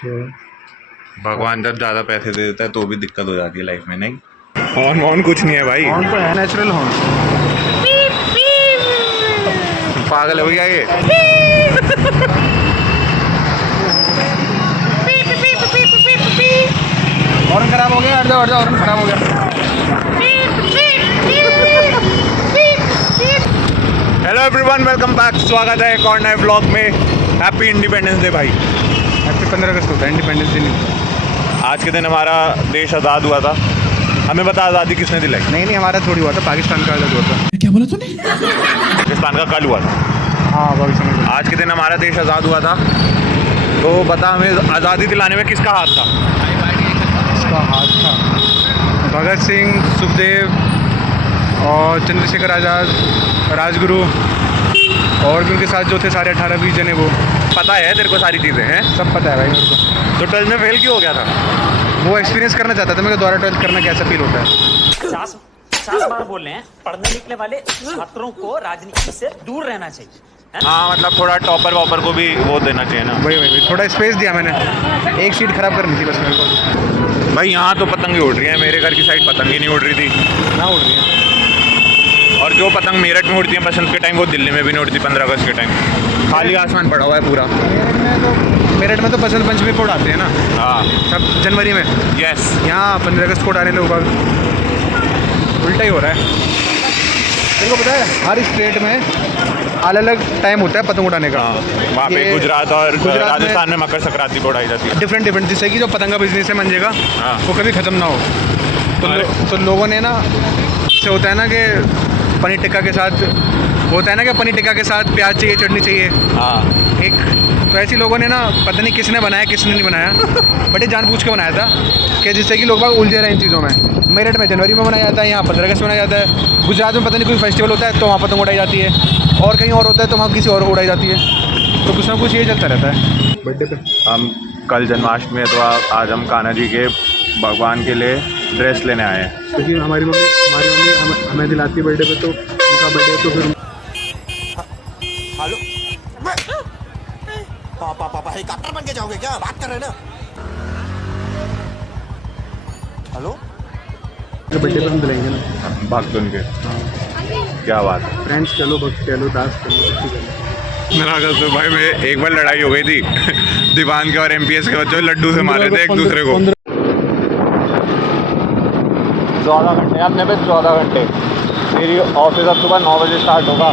भगवान जब ज़्यादा पैसे दे देता है तो भी दिक्कत हो जाती है लाइफ में, नहीं? हॉर्न वॉर्न कुछ नहीं है भाई, हॉर्न तो है, नेचुरल हॉर्न। पागल हो गया ये। हॉर्न खराब हो गया, हट जाओ हॉर्न खराब हो गया। Hello everyone, welcome back. स्वागत है एक और नए ब्लॉग में। हैप्पी इंडिपेंडेंस डे भाई। हैप्पी 15 अगस्त होता है, इंडिपेंडेंस डे नहीं। आज के दिन हमारा देश आज़ाद हुआ था। हमें बता आज़ादी किसने दिलाई? नहीं, हमारा थोड़ी हुआ था, पाकिस्तान का आज़ाद हुआ था। क्या बोला तूने? पाकिस्तान का कल हुआ था। हाँ, पाकिस्तान का। आज के दिन हमारा देश आज़ाद हुआ था। तो बता, हमें आज़ादी दिलाने में किसका हाथ था? इसका हाथ था भगत सिंह, सुखदेव और चंद्रशेखर आज़ाद, राजगुरु और भी उनके साथ जो थे सारे 18-20 जने। वो पता है तेरे को सारी चीज़ें हैं? सब पता है भाई मेरे को। तो 12th में फेल क्यों हो गया था? वो एक्सपीरियंस करना चाहता था मैं कि दोबारा 12th करना कैसा फील होता है। 50 बार बोल रहे हैं, पढ़ने लिखने वाले छात्रों को राजनीति से दूर रहना चाहिए। हाँ, मतलब थोड़ा टॉपर वॉपर को भी वो देना चाहिए ना। वही थोड़ा स्पेस दिया मैंने। एक सीट खराब करनी थी बस मेरे को। भाई यहाँ तो पतंग उड़ रही है, मेरे घर की साइड पतंग ही नहीं उड़ रही थी। ना उड़ रही है। और जो पतंग मेरठ में उड़ती है बसंत के टाइम, वो दिल्ली में भी नहीं उड़ती 15 अगस्त के टाइम। खाली आसमान पड़ा हुआ है पूरा। मेरठ में तो बसंत पंचमी को उड़ाते हैं ना। हाँ, सब जनवरी में। यस। यहाँ 15 अगस्त को उड़ाने लोग उल्टा ही हो रहा है। तेरे को पता है हर स्टेट में अलग अलग टाइम होता है पतंग उड़ाने का। वहाँ पे ये गुजरात और गुजरात राजस्थान में मकर संक्रांति को उड़ाई जाती है। डिफरेंट जिससे कि जो पतंग का बिजनेस है मंजेगा, हाँ। वो कभी ख़त्म ना हो। तो लोगों ने ना, से होता है ना कि पनीर टिक्का के साथ होता है ना कि पनीर टिक्का के साथ प्याज चाहिए, चटनी चाहिए। हाँ, एक तो ऐसे लोगों ने ना, पता नहीं किसने बनाया किसने नहीं बनाया, बट ये जानबूझ के बनाया था कि जिससे कि लोग बाग उलझे रहे इन चीज़ों में। मेरठ में जनवरी में मनाया जाता है, यहाँ 15 अगस्त मनाया जाता है। गुजरात में पता नहीं कोई फेस्टिवल होता है तो वहाँ पतंग उड़ाई जाती है, और कहीं और होता है तो वहाँ किसी और उड़ाई जाती है। तो कुछ ना कुछ ये चलता रहता है बर्थडे पे। हम कल जन्माष्टमी है तो आज हम कान्हा जी के भगवान के लिए ड्रेस लेने आए हैं। क्योंकि हमारी मम्मी हमें दिलाती है बर्थडे पे, तो उनका बर्थडे तो फिर। हेलो पापा हेलीकॉप्टर बन के जाओगे क्या? बात कर रहे हैं ना। हेलो, बर्थडे पे हम दिलाएंगे ना। भक्तों के। क्या बात है। फ्रेंड्स कह लो, भक्त कह लो, दास कह लो, कुछ भी कह लो। 15 अगस्त में भाई में एक बार लड़ाई हो गई थी दीवान के और MPS के बच्चों लड्डू से मारे थे एक दूसरे को। 14 घंटे अपने पे, 14 घंटे। मेरी ऑफिस अब सुबह 9 बजे स्टार्ट होगा।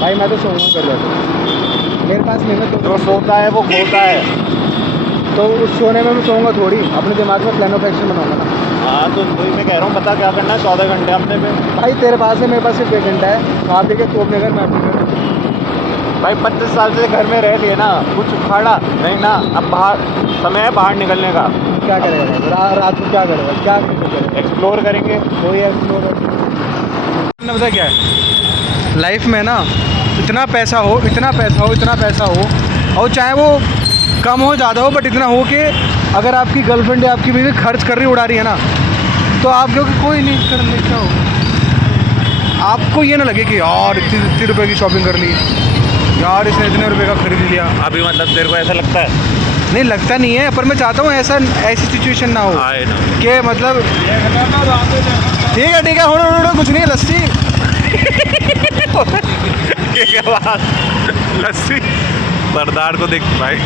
भाई मैं तो सोऊंगा कर जाता, मेरे पास नहीं है। जो सोता है वो खोता है। तो उस सोने में मैं सोऊंगा थोड़ी, अपने दिमाग में प्लान ऑफ एक्शन बनाऊंगा ना। हाँ, तो वही मैं कह रहा हूँ, पता क्या करना है 14 घंटे अपने पे। भाई तेरे पास है, मेरे पास सिर्फ 1 घंटा है। आप देखे तो अपने घर, मैं अपने घर। भाई 25 साल से घर में रह लिए ना, कुछ उखाड़ा नहीं ना। अब बाहर समय है बाहर निकलने का। क्या करेगा रात को? क्या करेगा? क्या करेगा? एक्सप्लोर करेंगे। कोई एक्सप्लोर पता क्या है लाइफ में ना, इतना पैसा हो, और चाहे वो कम हो ज़्यादा हो, बट इतना हो कि अगर आपकी गर्लफ्रेंड या आपकी बीवी खर्च कर रही उड़ा रही है ना, तो आप क्योंकि कोई नहीं कर ले, क्या हो, आपको ये ना लगे कि यार इतने रुपए की शॉपिंग कर ली, यार इसने इतने रुपए का खरीद लिया। अभी मतलब तेरे को ऐसा लगता है? नहीं लगता नहीं है, पर मैं चाहता हूँ ऐसी सिचुएशन ना हो आए ना कि मतलब ठीक है होना कुछ नहीं है। लस्सी क्या बात, लस्सी सरदार को देख भाई।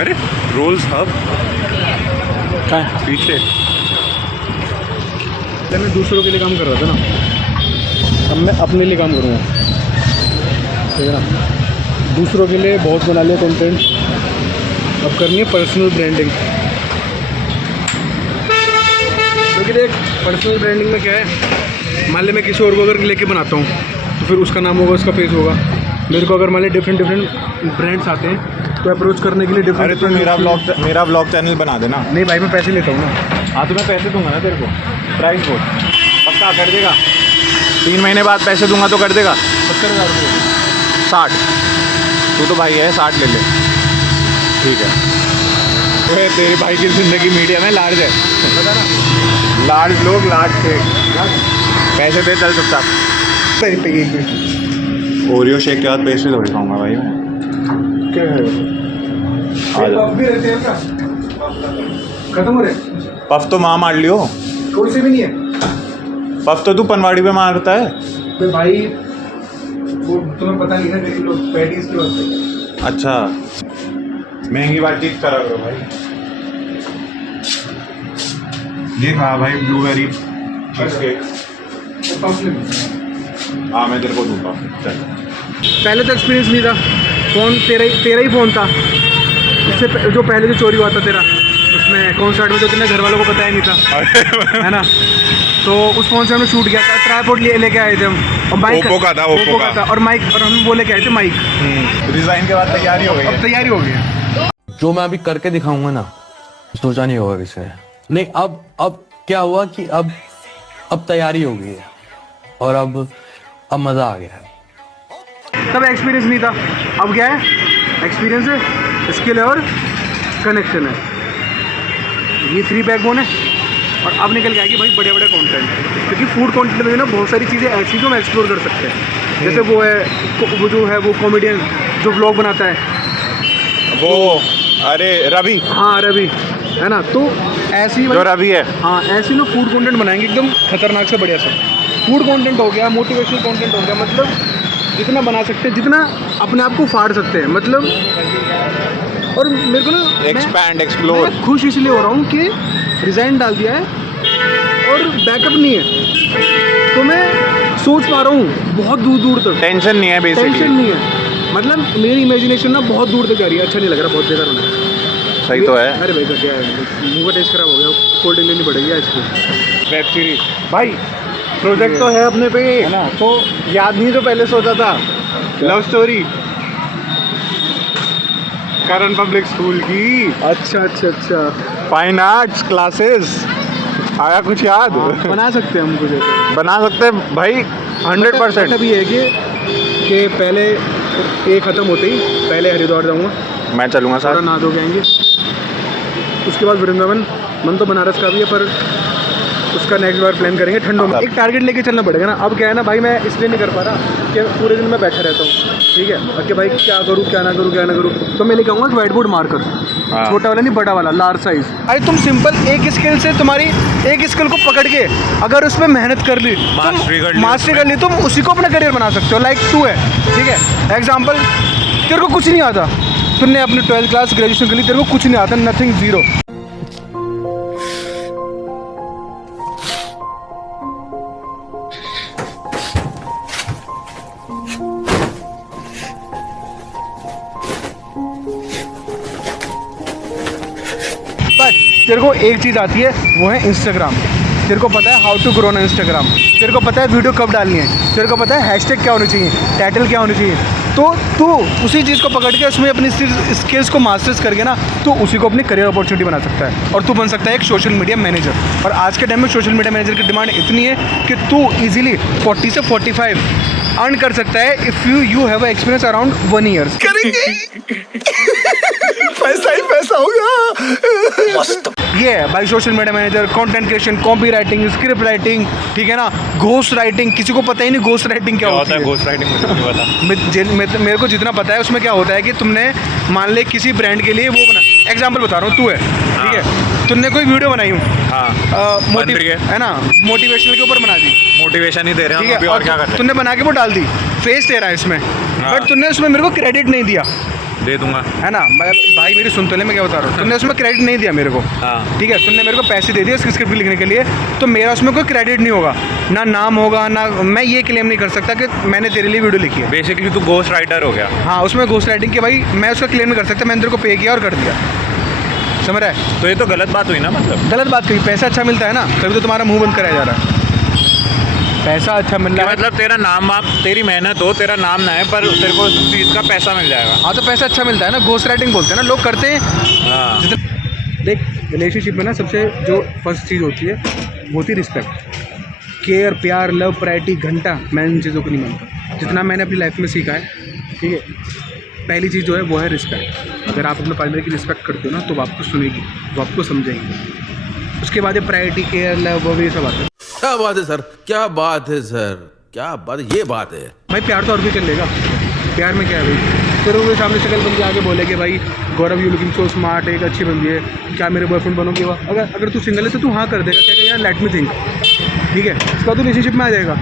अरे रोल्स हब पीछे। मैं दूसरों के लिए काम कर रहा था ना, अब मैं अपने लिए काम करूँगा, ठीक है ना। दूसरों के लिए बहुत बना लिया कंटेंट, अब करनी है पर्सनल ब्रांडिंग। क्योंकि देख, पर्सनल ब्रांडिंग में क्या है, मान ले मैं किसी और को अगर लेके बनाता हूँ तो फिर उसका नाम होगा, उसका फेस होगा। मेरे को अगर मान ले डिफरेंट ब्रांड्स आते हैं तो अप्रोच करने के लिए डिफरेंट। अरे तो मेरा ब्लॉग चैनल बना देना। नहीं भाई, मैं पैसे लेता हूँ ना। हाँ, तो मैं पैसे दूंगा ना तेरे को। प्राइस बोल, पक्का कर देगा? 3 महीने बाद पैसे दूंगा तो कर देगा? 70,000 रुपये। 60? तू तो भाई है, 60 ले ले। ठीक है। तेरे भाई की ज़िंदगी मीडिया में लार्ज है, पता ना। लार्ज लोग लार्ज थे। पैसे दे चल चुपचाप। ओरियो शेक के बाद पेस्ट्री थोड़ी खाऊंगा भाई मैं। क्या है आ जाओ। पफ भी रहते हैं क्या? खत्म हो रहे? पफ तो माँ मार लियो। कोई से भी नहीं है पफ तो तू पनवाड़ी पे मारता है। तो भाई वो तुम्हें पता नहीं है गरीब लोग पैटीज के वास्ते। अच्छा महंगी बातचीत करा करो भाई। ये खा भाई ब्लूबेरी चीज केक। पफ नहीं। हाँ मैं तेरे को दूंगा चल। पहले तो एक्सपीरियंस नहीं था, फ़ोन तेरा ही फ़ोन था। इससे जो पहले जो चोरी हुआ था तेरा, उसमें कॉन्सर्ट में, जो तेरे घर वालों को पता ही नहीं था है ना। तो उस फ़ोन से हमने शूट किया था, ट्राइपॉड लेके आए थे हम, और माइक ओप्पो का था, ओप्पो का। और माइक, और हम वो लेके आए थे माइक। डिज़ाइन के बाद तैयारी हो गई अब है। तैयारी हो गई है। जो मैं अभी करके दिखाऊंगा ना, सोचा नहीं होगा किसी ने। नहीं, अब क्या हुआ कि अब तैयारी हो गई है और अब मज़ा आ गया है। तब एक्सपीरियंस नहीं था, अब क्या है? एक्सपीरियंस है, स्किल है और कनेक्शन है। ये 3 बैकबोन है। और अब निकल के आएगी भाई बढ़िया कंटेंट, क्योंकि फूड कंटेंट में ना बहुत सारी चीज़ें ऐसी जो हम एक्सप्लोर कर सकते हैं। जैसे वो जो है वो कॉमेडियन जो व्लॉग बनाता है, वो अरे रवि। हाँ रवि, है ना। तो ऐसी जो रवि है। हाँ ऐसी लोग फूड कंटेंट बनाएंगे एकदम खतरनाक से बढ़िया से। फूड कंटेंट हो गया, मोटिवेशनल कंटेंट हो गया, मतलब जितना बना सकते हैं, जितना अपने आप को फाड़ सकते हैं, मतलब। और मेरे को ना एक्सपैंड एक्सप्लोर। मैं खुश इसलिए हो रहा हूँ कि रिज़ाइन डाल दिया है और बैकअप नहीं है, तो मैं सोच पा रहा हूँ बहुत दूर तक। टेंशन नहीं है टेंशन बेसिकली। नहीं है, मतलब मेरी इमेजिनेशन ना बहुत दूर तक जा रही है। अच्छा नहीं लग रहा, बहुत बेकार होना है। सही तो है। अरे भाई क्या है, मुँह का टेस्ट खराब हो गया, कोल्ड ड्रिंक लेनी पड़ेगी आइसक्रीम। वेब सीरीज भाई प्रोजेक्ट तो है अपने पे, है ना। तो याद नहीं तो पहले सोचा था। लव स्टोरी करण पब्लिक स्कूल की, अच्छा फाइन आर्ट्स क्लासेस। आया कुछ याद? बना सकते हैं हम कुछ ऐसा। बना सकते हैं भाई 100%। मतलब ये है कि पहले ये ख़त्म होते ही पहले हरिद्वार जाऊँगा, मैं चलूँगा सारा सर। नहा धो के आएंगे। उसके बाद वृंदावन, मन तो बनारस का भी है, पर उसका नेक्स्ट बार प्लान करेंगे ठंडों में। एक टारगेट लेके चलना पड़ेगा ना। अब क्या है ना भाई, मैं इसलिए नहीं कर पा रहा कि पूरे दिन मैं बैठा रहता हूँ, ठीक है, और कि भाई क्या करूँ क्या ना करूँ। तो मैं लेके आऊँगा एक वाइट बोर्ड मार्कर, हाँ। छोटा वाला नहीं, बड़ा वाला, लार्ज साइज। अरे तुम सिंपल एक स्किल से, तुम्हारी एक स्किल को पकड़ के अगर उसमें मेहनत कर ली, मास्टरी कर ली, तुम उसी को अपना करियर बना सकते हो। लाइक तू है, ठीक है, एग्जाम्पल, तेरे को कुछ नहीं आता, तुमने अपनी 12th क्लास ग्रेजुएशन कर ली, तेरे को कुछ नहीं आता, नथिंग, जीरो। तेरे को एक चीज़ आती है, वो है इंस्टाग्राम। तेरे को पता है how to grow on Instagram, तेरे को पता है वीडियो कब डालनी है, तेरे को पता है हैशटैग क्या होनी चाहिए, टाइटल क्या होनी चाहिए। तो तू उसी चीज़ को पकड़ के उसमें अपनी स्किल्स को मास्टर्स करके ना, तो उसी को अपनी करियर अपॉर्चुनिटी बना सकता है, और तू बन सकता है एक सोशल मीडिया मैनेजर। और आज के टाइम में सोशल मीडिया मैनेजर की डिमांड इतनी है कि तू ईजिली 40 से 45 अर्न कर सकता है if you have experience around 1 year. पैसा ही पैसा होगा। ये है भाई social media manager, content creation, copy writing, script writing, ठीक है ना, घोस्ट राइटिंग। किसी को पता ही नहीं घोस्ट राइटिंग क्या होता है। घोस्ट राइटिंग मुझे नहीं पता। मेरे को जितना पता है उसमें क्या होता है कि तुमने मान ले किसी ब्रांड के लिए वो बना, एग्जांपल बता रहा हूँ, तू है, ठीक है, तुमने कोई वीडियो बनाई हूँ, है ना, मोटिवेशनल के ऊपर बना दी, मोटिवेशन ही दे रहे ठीक हैं है, अभी, और क्या कर रहे हैं? तुमने बना के वो डाल दी, फेस तेरा है इसमें, बट तुमने उसमें मेरे को क्रेडिट नहीं दिया, दे दूंगा, है ना। भाई मेरी सुन तो ले, मैं क्या बता रहा हूँ, तुमने उसमें क्रेडिट नहीं दिया मेरे को, हाँ। ठीक है, तुमने मेरे को पैसे दे दिए उसकी स्क्रिप्ट लिखने के लिए, तो मेरा उसमें कोई क्रेडिट नहीं होगा, ना नाम होगा, ना मैं ये क्लेम नहीं कर सकता कि मैंने तेरे लिए वीडियो लिखी है। बेसिकली तू घोस्ट राइटर हो गया। हाँ, उसमें घोस्ट राइटिंग के भाई मैं उसका क्लेम नहीं कर सकता, मैंने तेरे को पे किया और कर दिया, समझ रहा है। तो ये तो गलत बात हुई ना, मतलब गलत बात कही, पैसा अच्छा मिलता है ना, तभी तो तुम्हारा मुंह बंद कराया जा रहा है। पैसा अच्छा मिल रहा है, मतलब तेरा नाम, आप तेरी मेहनत हो, तेरा नाम ना है, पर तेरे को उस चीज़ का पैसा मिल जाएगा। हाँ, तो पैसा अच्छा मिलता है ना, घोस्ट राइटिंग बोलते हैं ना लोग, करते हैं। हाँ। देख, रिलेशनशिप में ना सबसे जो फर्स्ट चीज़ होती है वो होती है रिस्पेक्ट, केयर, प्यार, लव, प्रायोरिटी, घंटा। मैं इन चीज़ों को नहीं मानता, जितना मैंने अपनी लाइफ में सीखा है, ठीक है। पहली चीज़ जो है वो है रिस्पेक्ट। अगर आप अपने पार्टनर की रिस्पेक्ट करते हो ना, तो वो आपको सुनेगी, वो आपको समझेंगे। उसके बाद प्रायोरिटी, केयर, लव, वो ये सब आता है। क्या बात है सर, क्या बात है सर, क्या बात, ये बात है। भाई प्यार तो और भी कर लेगा, प्यार में क्या है भाई। फिर वो सामने से कल बंदी आगे बोले कि भाई गौरव यू लुकिंग सो स्मार्ट, एक अच्छी बंदी है, क्या मेरे बॉयफ्रेंड बनोगे? वह अगर तू सिंगल है तो तू हाँ कर देगा, क्या यार लेट मी थिंक, ठीक है, उसका तो रिलेशनशिप में आ जाएगा।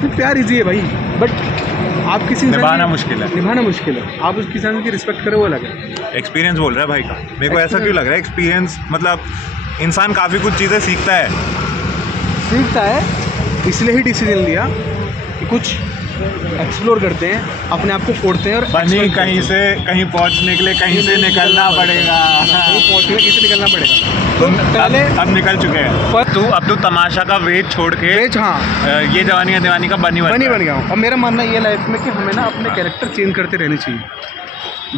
तो प्यार इजी है भाई, बट आप किसी निभाना मुश्किल है। निभाना मुश्किल है। आप उस किसान की रिस्पेक्ट करो, वो अलग है। एक्सपीरियंस बोल रहा है भाई का। मेरे को ऐसा क्यों लग रहा है एक्सपीरियंस, मतलब इंसान काफ़ी कुछ चीज़ें सीखता है। सीखता है, इसलिए ही डिसीजन लिया कि कुछ एक्सप्लोर करते हैं, अपने आप को फोड़ते हैं और बनी कहीं से कहीं पहुंचने के लिए कहीं से निकलना पड़ेगा। कहीं पहुंचने कहीं से निकलना पड़ेगा। तो पहले अब निकल चुके हैं। तू अब तू तमाशा का वेट छोड़ के वेज, हाँ, ये जवानी है दीवानी का बनी बन गया हूँ। अब मेरा मानना ये लाइफ में कि हमें ना अपने कैरेक्टर चेंज करते रहने चाहिए।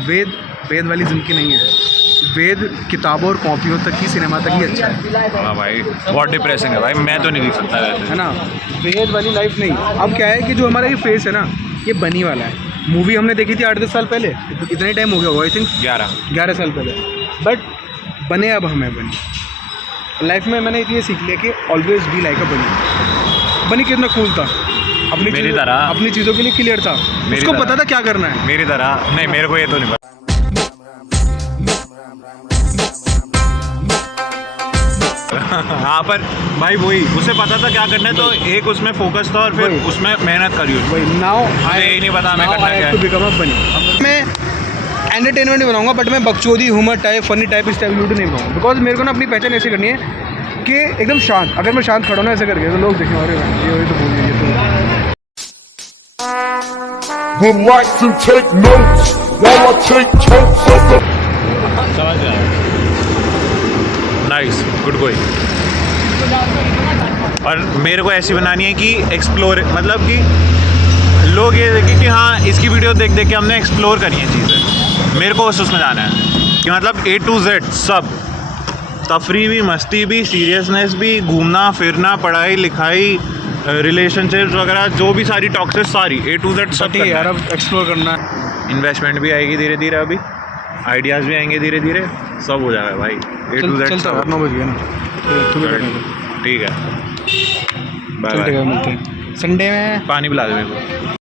वेद वाली जिंदगी नहीं है। वेद किताबों और कॉपियों तक ही, सिनेमा तक ही अच्छा है। हाँ भाई, बहुत डिप्रेसिंग है भाई, मैं तो नहीं देख सकता वैसे, है ना। वेद वाली लाइफ नहीं। अब क्या है कि जो हमारा ये फेस है ना, ये बनी वाला है। मूवी हमने देखी थी 8-10 साल पहले, इतना ही टाइम हो गया होगा, आई थिंक 11 साल पहले। बट बने अब हमें बनी लाइफ में। मैंने ये सीख लिया कि ऑलवेज बी लाइक अ बनी कितना कूल था, मेरी तरह अपनी चीज़ों के लिए क्लियर था, उसको पता था क्या करना है। मेरी तरह नहीं, मेरे को ये तो नहीं पता। हाँ, पर भाई वही उसे पता था क्या करना है, तो एक उसमें फोकस था और फिर उसमें मेहनत करी उसने। वही नाउ यही नहीं पता मैं करना क्या है। मैं एंटरटेनमेंट नहीं बनाऊंगा, बट मैं बकचोदी, ह्यूमर टाइप, फनी टाइप, इस टाइप वीडियो नहीं बनाऊंगा। बिकॉज मेरे को ना अपनी पहचान ऐसे करनी है कि एकदम शांत। अगर मैं शांत खड़ा हूं ना ऐसे करके, तो लोग देखें अरे ये तो बोल रही है। Would like to take notes while I take totes of the समझ गया। Nice, good going. और मेरे को ऐसी बनानी है कि एक्सप्लोर, मतलब कि लोग ये देखें कि हाँ इसकी वीडियो देख के हमने एक्सप्लोर करी है चीज़ें। मेरे को उसमें जाना है कि मतलब A to Z सब, तफरी भी, मस्ती भी, सीरियसनेस भी, घूमना फिरना, पढ़ाई लिखाई, रिलेशनशिप्स वगैरह, जो भी सारी टॉक्सिस, सारी A to Z सब ठीक है यार, अब एक्सप्लोर करना है। इन्वेस्टमेंट भी आएगी धीरे धीरे, अभी आइडियाज़ भी आएंगे धीरे धीरे, सब हो जाएगा भाई A to Z। चलता 9 बज गया ना, ठीक है, बाय बाय। मिलते हैं संडे में। पानी पिला दे मेरे को।